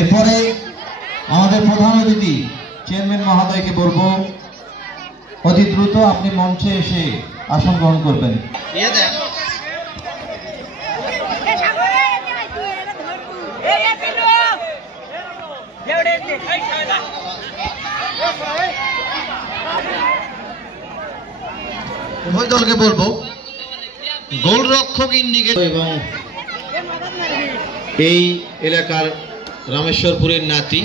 এরপরে আমাদের প্রধান অতিথি চেয়ারম্যান মহোদয়কে বলবো অতি দ্রুত আপনি মঞ্চে এসে আসন গ্রহণ করবেন। উভয় দলকে বলবো গোলরক্ষক ইন্ডিকেট এবং এই এলাকার রামেশ্বরপুরের নাতি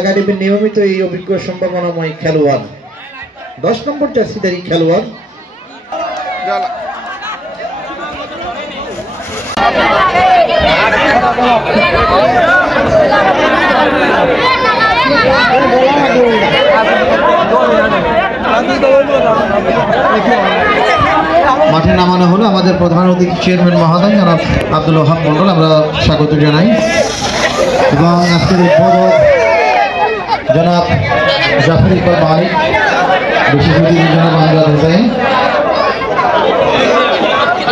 একাডেমির নিয়মিত এই অভিজ্ঞ সম্ভাবনাময় খেলোয়াড় 10 নম্বর জার্সিধারী খেলোয়াড় মাঠে নামানো হলো আমাদের প্রধান অতিথি চেয়ারম্যান মহোদয় জনাব আব্দুল ওহাব মন্ডল, আমরা স্বাগত জানাই। এবং আজকের উদ্বোধক জনাব জাফর ইকবাল মালিক, বিশেষ অতিথি জনাব আমজাদ হোসেন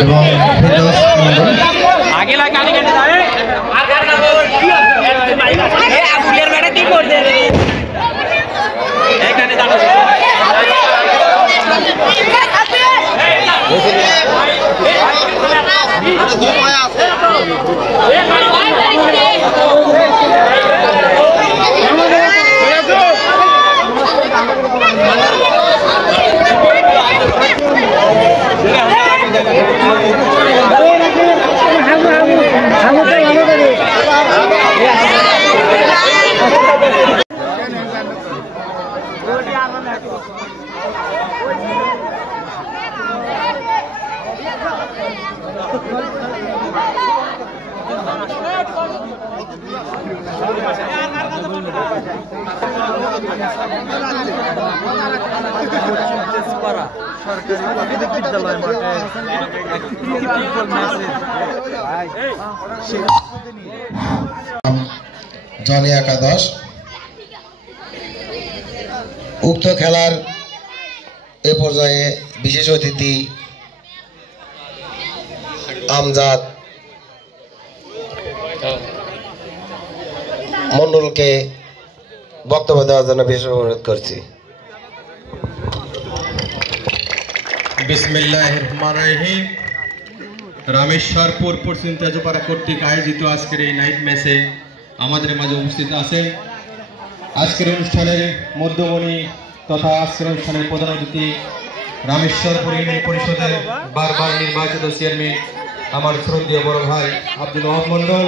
এবং ফেরদৌস মন্ডল। জনি একাদশ উক্ত খেলার এ পর্যায়ে বিশেষ অতিথি আমজাদ মন্ডলকে বক্তব্য দেওয়ার জন্য বিশেষ অনুরোধ করছি। বিসমিল্লাহির রহমানির রহিম। রামেশ্বরপুর পশ্চিম তেজপাড়া কর্তৃক আয়োজিত আজকের এই নাইট ম্যাচে আমাদের মাঝে উপস্থিত আছেন আজকের অনুষ্ঠানের মধ্যমণি তথা আজকের অনুষ্ঠানের প্রধান অতিথি রামেশ্বরপুর ইউনিয়ন পরিষদের বারবার নির্বাচিত চেয়ারম্যান আমার শ্রদ্ধেয় বড় ভাই আব্দুল ওহাব মন্ডল।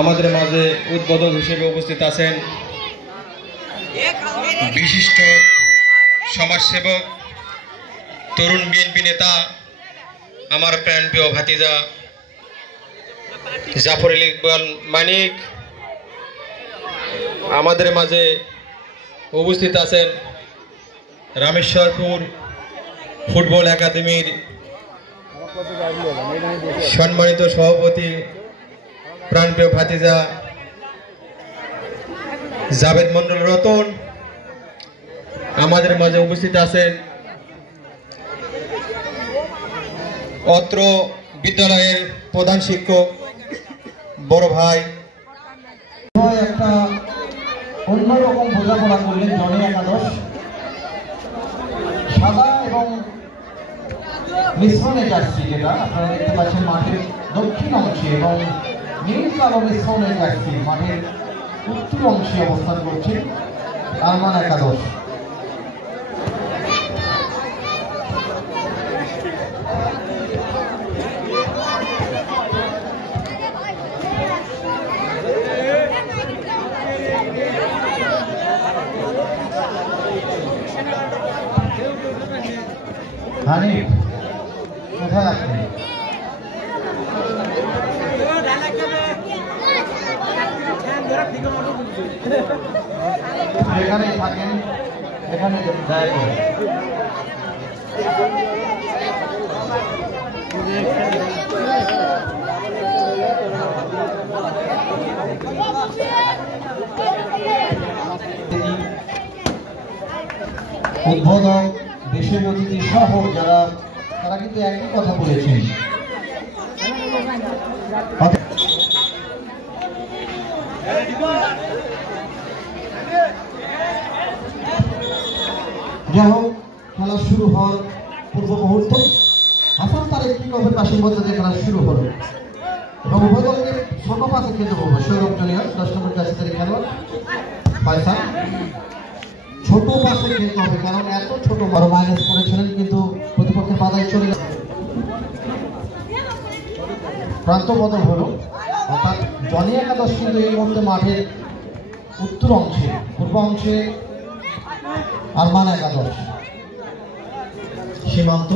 আমাদের মাঝে উদ্বোধক হিসেবে উপস্থিত আছেন বিশিষ্ট সমাজসেবক তরুণ বিএনপি নেতা আমার প্রাণপ্রিয় ভাতিজা জাফর ইকবাল মানিক। আমাদের মাঝে উপস্থিত আছেন রামেশ্বরপুর ফুটবল একাডেমির সম্মানিত সভাপতি প্রাণপ্রিয় ভাতিজা জাভেদ মন্ডল রতন। আমাদের মাঝে উপস্থিত আছেন অত্র বিদ্যালয়ের প্রধান শিক্ষক বড় ভাই। একটা অন্যরকম বোঝাপড়া করলেন জনি একাদশ, সাদা এবং মিশ্রণে জার্সি, যেটা আপনারা দেখতে পাচ্ছেন মাঠের দক্ষিণ অংশে, এবং নীল কালো মিশ্রণে জার্সি মাঠের উত্তর অংশে অবস্থান করছে আরমান একাদশ। হানিফ কোথায় আপনি? এখানে থাকেন, এখানে দয়া করে। উদ্বোধক, বিশেষ অতিথি সহ যারা, তারা কিন্তু একই কথা বলেছেন। যাই হোক, খেলা শুরু হওয়ার পূর্ব মুহূর্তে হাসান তারেক কিকঅফের পাশের মধ্যে দিয়ে খেলা শুরু হলো এবং উভয় দলকে ছোট পাশে খেলতে বলবো। সৌরভ জুনিয়র 10 নম্বর জার্সিধারী খেলোয়াড় পয়সা ছোট পাশে খেলতে হবে, কারণ এত ছোট বড় মাইনাস করেছিলেন কিন্তু প্রতিপক্ষের বাধায় চলে গেল। প্রান্ত বদল হলো, অর্থাৎ জনি একাদশ কিন্তু এই মুহূর্তে মাঠের উত্তর অংশে, পূর্ব অংশে আরমান একাদশ, সীমান্ত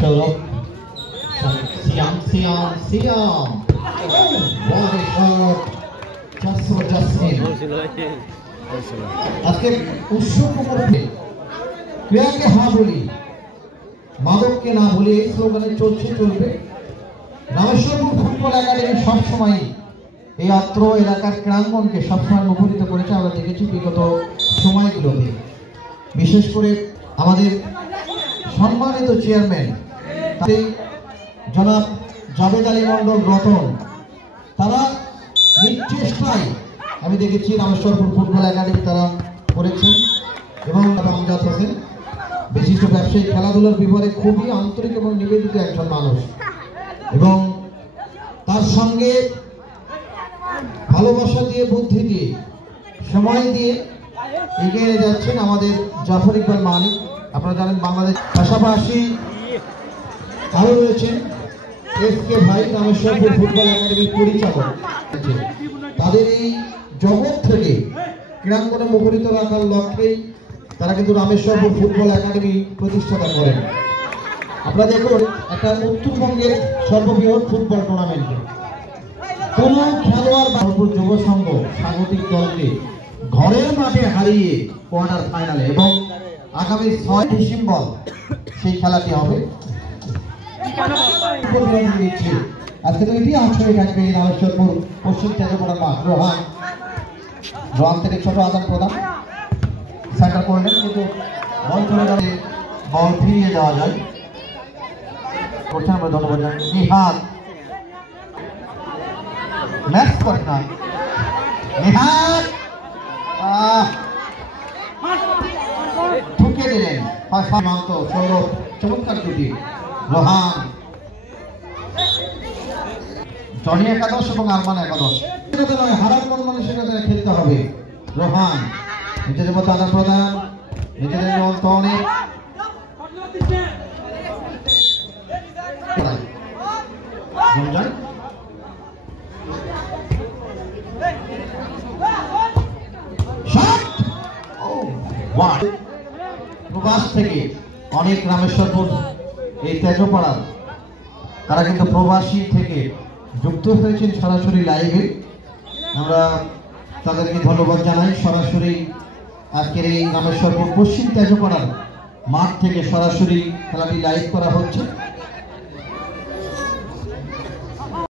সৌরভ, সিয়াম সিয়াম সিয়াম, আজকে উৎসবমুখর ক্রীড়াকে হা বলি, মাদককে না বলি, এই স্লোগানে চলবে। রামেশ্বরপুর ফুটবল একাডেমি সবসময় এই অত্র এলাকার ক্রীড়াঙ্গনকে সবসময় মুখরিত করেছে। আমরা দেখেছি বিগত সময়গুলোতে, বিশেষ করে আমাদের সম্মানিত চেয়ারম্যান জনাব জাভেদ আলী মন্ডল রতন, তারা নির্চেষ্টায় আমি দেখেছি রামেশ্বরপুর ফুটবল একাডেমি তারা করেছেন এবং আমজাদ হোসেন বিশিষ্ট ব্যবসায়ী, খেলাধুলার বিভাগে খুবই আন্তরিক এবং নিবেদিত একজন মানুষ এবং তার সঙ্গে ভালোবাসা দিয়ে, বুদ্ধি দিয়ে, সময় দিয়ে এগিয়ে যাচ্ছেন আমাদের জাফর ইকবাল মানিক। আপনারা জানেন বাংলাদেশ, পাশাপাশি আরো রয়েছেন এসকে ভাই, রামেশ্বরপুর ফুটবল একাডেমির পরিচালক। তাদের এই জগৎ থেকে ক্রীড়াঙ্গনে মুখরিত রাখার লক্ষ্যেই তারা কিন্তু রামেশ্বরপুর ফুটবল একাডেমি প্রতিষ্ঠাতা করেন। আপনারা দেখুন, একটা উত্তরবঙ্গের সর্ববৃহৎ ফুটবল টুর্নামেন্টে কোন খেলোয়াড় বা যুব সংঘ স্বাগতিক দলকে ঘরের মাঠে হারিয়ে কোয়ার্টার ফাইনালে, এবং আগামী 6 ডিসেম্বর সেই খেলাটি হবে। আজকে তো এটি আছড়ে থাকবে রামেশ্বরপুর পশ্চিম তেজপাড়ার মাঠ। রোহান থেকে ছোট আদান প্রদান সেন্টার করলেন, কিন্তু বল চলে গেলে বল ফিরিয়ে দেওয়া যায়। করছেন আমরা ধন্যবাদ জানাই। নিহাত ম্যাচ করে না, নিহাত ঠুকে দিলেন সীমান্ত, সৌরভ চমৎকার দুটি, রোহান, জনি একাদশ এবং আরমান একাদশ হারার মন মানসিকতা খেলতে হবে। রোহান নিজেদের মতো আদান প্রদান, নিজেদের অনেক প্রবাস থেকে অনেক রামেশ্বরপুর এই তেজপাড়ার তারা কিন্তু প্রবাসী থেকে যুক্ত হয়েছেন সরাসরি লাইভে। আমরা তাদেরকে ধন্যবাদ জানাই। সরাসরি আজকের এই রামেশ্বরপুর পশ্চিম তেজপাড়ার মাঠ থেকে সরাসরি খেলাটি লাইভ করা হচ্ছে।